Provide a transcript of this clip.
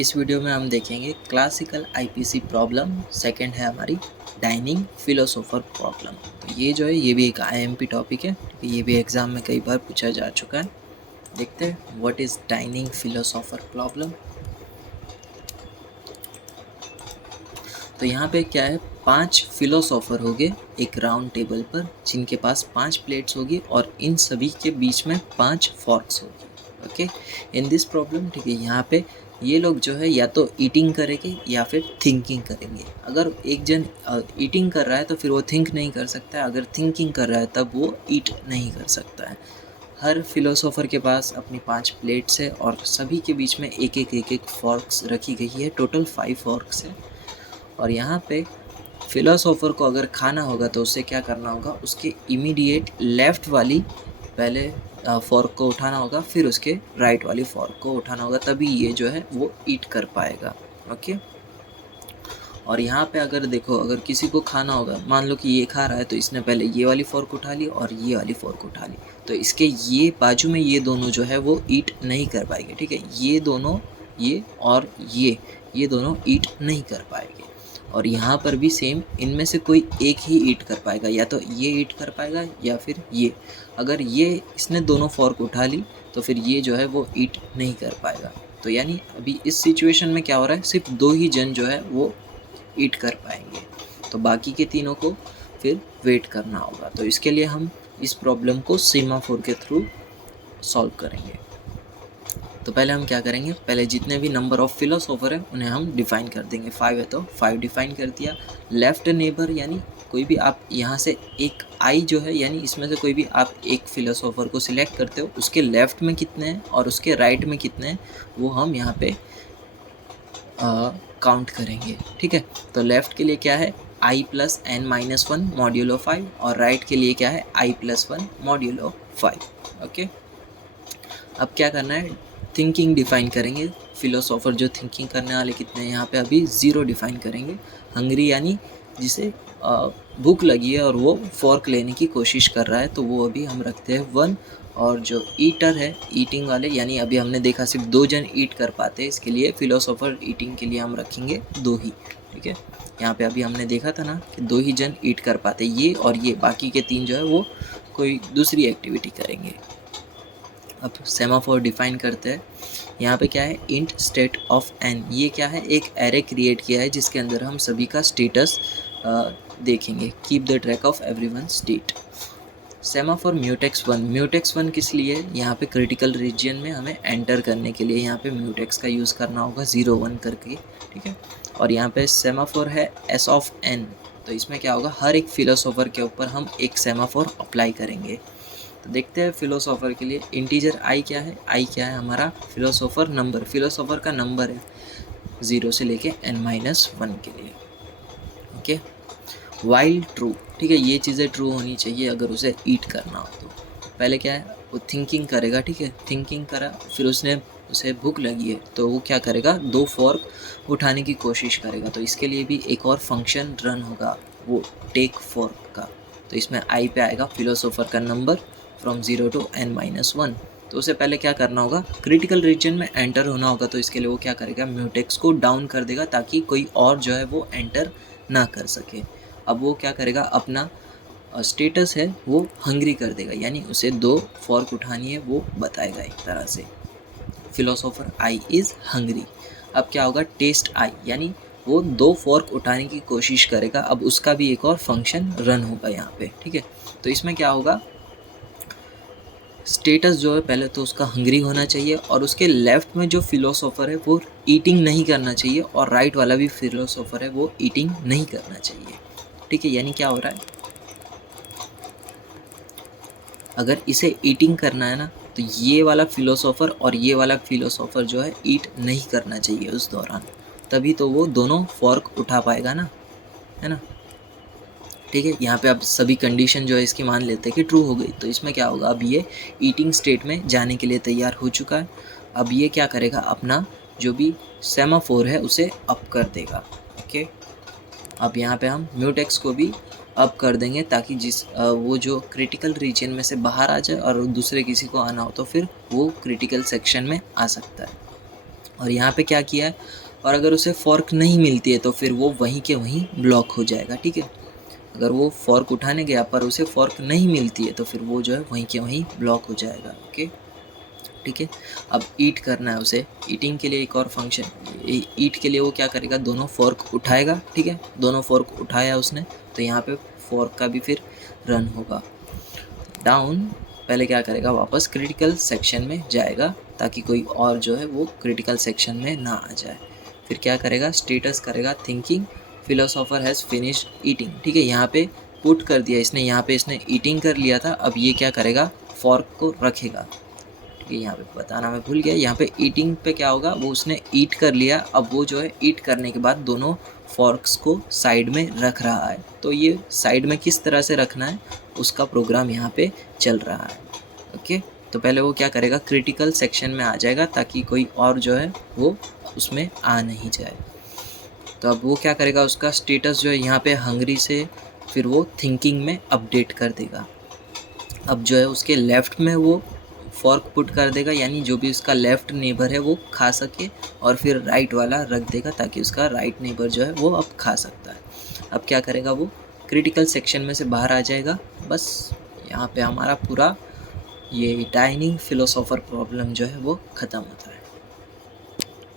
इस वीडियो में हम देखेंगे क्लासिकल आईपीसी प्रॉब्लम। सेकंड है हमारी डाइनिंग फिलोसोफर प्रॉब्लम। तो ये जो है ये भी एक आईएमपी टॉपिक है, ये भी एग्जाम में कई बार पूछा जा चुका है। देखते हैं what is dining philosopher problem. तो यहाँ पे क्या है, 5 फिलोसोफर होंगे एक राउंड टेबल पर, जिनके पास 5 प्लेट्स होगी और इन सभी के बीच में 5 फॉर्क्स होगी। ओके, इन दिस प्रॉब्लम, ठीक है, यहाँ पे ये लोग जो है या तो ईटिंग करेंगे या फिर थिंकिंग करेंगे। अगर एक जन ईटिंग कर रहा है तो फिर वो थिंक नहीं कर सकता है, अगर थिंकिंग कर रहा है तब वो ईट नहीं कर सकता है। हर फिलोसोफर के पास अपनी 5 प्लेट्स है और सभी के बीच में एक एक फॉर्क्स रखी गई है। टोटल 5 फॉर्क्स है। और यहाँ पे फिलोसोफर को अगर खाना होगा तो उसे क्या करना होगा, उसके इमीडिएट लेफ़्ट वाली पहले फॉर्क को उठाना होगा, फिर उसके राइट वाली फॉर्क को उठाना होगा, तभी ये जो है वो ईट कर पाएगा। ओके, और यहाँ पे अगर देखो, अगर किसी को खाना होगा, मान लो कि ये खा रहा है तो इसने पहले ये वाली फॉर्क उठा ली और ये वाली फॉर्क उठा ली, तो इसके ये बाजू में ये दोनों जो है वो ईट नहीं कर पाएंगे। ठीक है, ये दोनों, ये और ये दोनों ईट नहीं कर पाएंगे। और यहाँ पर भी सेम, इनमें से कोई एक ही ईट कर पाएगा, या तो ये ईट कर पाएगा या फिर ये। अगर ये इसने दोनों फॉर्क उठा ली तो फिर ये जो है वो ईट नहीं कर पाएगा। तो यानी अभी इस सिचुएशन में क्या हो रहा है, सिर्फ 2 ही जन जो है वो ईट कर पाएंगे, तो बाकी के तीनों को फिर वेट करना होगा। तो इसके लिए हम इस प्रॉब्लम को सेमाफोर के थ्रू सॉल्व करेंगे। तो पहले हम क्या करेंगे, पहले जितने भी नंबर ऑफ फिलोसोफर हैं उन्हें हम डिफाइन कर देंगे। 5 है तो 5 डिफाइन कर दिया। लेफ्ट नेबर यानी कोई भी आप यहाँ से एक आई जो है, यानी इसमें से कोई भी आप एक फिलोसोफर को सिलेक्ट करते हो, उसके लेफ़्ट में कितने हैं और उसके राइट में कितने हैं वो हम यहाँ पे काउंट करेंगे। ठीक है, तो लेफ़्ट के लिए क्या है, i plus n minus 1 modulo 5, और राइट के लिए क्या है, i प्लस 1 मॉड्यूलो 5। ओके, अब क्या करना है, थिंकिंग डिफाइन करेंगे। फिलोसोफर जो थिंकिंग करने वाले कितने हैं, यहाँ पे अभी 0 डिफाइन करेंगे। हंगरी यानी जिसे भूख लगी है और वो फॉर्क लेने की कोशिश कर रहा है, तो वो अभी हम रखते हैं 1। और जो ईटर है, ईटिंग वाले, यानी अभी हमने देखा सिर्फ 2 जन ईट कर पाते हैं, इसके लिए फिलोसोफर ईटिंग के लिए हम रखेंगे 2 ही। ठीक है, यहाँ पे अभी हमने देखा था ना कि 2 ही जन ईट कर पाते, ये और ये, बाकी के 3 जो है वो कोई दूसरी एक्टिविटी करेंगे। अब सेमाफोर डिफाइन करते हैं। यहाँ पे क्या है, इंट स्टेट ऑफ एन, ये क्या है, एक एरे क्रिएट किया है जिसके अंदर हम सभी का स्टेटस देखेंगे। Keep the track of everyone state. Semaphore mutex 1, mutex 1 किस लिए, यहाँ पे क्रिटिकल रीजन में हमें एंटर करने के लिए यहाँ पे म्यूटेक्स का यूज़ करना होगा 0 1 करके। ठीक है, और यहाँ पे सेमाफोर है एस ऑफ एन, तो इसमें क्या होगा, हर एक फिलोसोफर के ऊपर हम एक सेमाफोर अप्लाई करेंगे। तो देखते हैं फिलोसोफर के लिए इंटीजर आई क्या है, आई क्या है, हमारा फिलोसोफर नंबर, फिलोसोफर का नंबर है 0 से लेके n-1 के लिए। ओके, वाइल ट्रू, ठीक है, ये चीज़ें ट्रू होनी चाहिए अगर उसे ईट करना हो तो। पहले क्या है, वो थिंकिंग करेगा। ठीक है, थिंकिंग करा, फिर उसे भूख लगी है तो वो क्या करेगा, 2 फॉर्क उठाने की कोशिश करेगा। तो इसके लिए भी एक और फंक्शन रन होगा, वो टेक फॉर्क का। तो इसमें आई पे आएगा फिलोसोफर का नंबर फ्रॉम 0 to n-1। तो उसे पहले क्या करना होगा, क्रिटिकल रीजन में एंटर होना होगा, तो इसके लिए वो क्या करेगा, म्यूटेक्स को डाउन कर देगा ताकि कोई और जो है वो एंटर ना कर सके। अब वो क्या करेगा, अपना स्टेटस है वो हंग्री कर देगा, यानी उसे 2 फॉर्क उठानी है वो बताएगा एक तरह से। Philosopher I is hungry. अब क्या होगा, टेस्ट आई, यानी वो 2 फॉर्क उठाने की कोशिश करेगा। अब उसका भी एक और फंक्शन रन होगा यहाँ पे। ठीक है, तो इसमें क्या होगा, स्टेटस जो है पहले तो उसका हंग्री होना चाहिए, और उसके लेफ़्ट में जो फिलोसोफर है वो ईटिंग नहीं करना चाहिए, और राइट वाला भी फिलोसोफर है वो ईटिंग नहीं करना चाहिए। ठीक है, यानी क्या हो रहा है, अगर इसे ईटिंग करना है ना, तो ये वाला फिलोसोफर और ये वाला फिलोसोफर जो है ईट नहीं करना चाहिए उस दौरान, तभी तो वो दोनों फॉर्क उठा पाएगा ना, है ना। ठीक है, यहाँ पे अब सभी कंडीशन जो है इसकी मान लेते हैं कि ट्रू हो गई। तो इसमें क्या होगा, अब ये ईटिंग स्टेट में जाने के लिए तैयार हो चुका है। अब ये क्या करेगा, अपना जो भी सेमाफोर है उसे अप कर देगा। ओके, अब यहाँ पे हम म्यूटेक्स को भी अप कर देंगे ताकि वो जो क्रिटिकल रीजन में से बाहर आ जाए और दूसरे किसी को आना हो तो फिर वो क्रिटिकल सेक्शन में आ सकता है। और यहाँ पे क्या किया है, और अगर उसे फॉर्क नहीं मिलती है तो फिर वो वहीं के वहीं ब्लॉक हो जाएगा, ठीक है। अगर वो फॉर्क उठाने गया पर उसे फॉर्क नहीं मिलती है तो फिर वो जो है वहीं के वहीं ब्लॉक हो जाएगा, ओके, ठीक है। अब ईट करना है उसे, ईटिंग के लिए एक और फंक्शन, ईट के लिए वो क्या करेगा, दोनों फॉर्क उठाएगा, ठीक है। दोनों फॉर्क उठाया उसने तो यहाँ पे फॉर्क का भी फिर रन होगा। डाउन पहले क्या करेगा, वापस क्रिटिकल सेक्शन में जाएगा ताकि कोई और जो है वो क्रिटिकल सेक्शन में ना आ जाए। फिर क्या करेगा, स्टेटस करेगा thinking philosopher has finished eating, ठीक है। यहाँ पे पुट कर दिया इसने, यहाँ पे इसने ईटिंग कर लिया था, अब ये क्या करेगा, फॉर्क को रखेगा, ठीक है। यहाँ पे बताना मैं भूल गया, यहाँ पे ईटिंग पे क्या होगा, वो उसने ईट कर लिया, अब वो जो है ईट करने के बाद दोनों फॉर्क्स को साइड में रख रहा है। तो ये साइड में किस तरह से रखना है उसका प्रोग्राम यहाँ पे चल रहा है, ओके। तो पहले वो क्या करेगा, क्रिटिकल सेक्शन में आ जाएगा ताकि कोई और जो है वो उसमें आ नहीं जाए। तो अब वो क्या करेगा, उसका स्टेटस जो है यहाँ पे हंग्री से फिर वो थिंकिंग में अपडेट कर देगा। अब जो है उसके लेफ़्ट में वो फॉर्क पुट कर देगा, यानी जो भी उसका लेफ़्ट नेबर है वो खा सके, और फिर राइट वाला रख देगा ताकि उसका राइट नेबर जो है वो अब खा सकता है। अब क्या करेगा, वो क्रिटिकल सेक्शन में से बाहर आ जाएगा। बस यहाँ पे हमारा पूरा ये डाइनिंग फिलोसोफर प्रॉब्लम जो है वो ख़त्म होता है।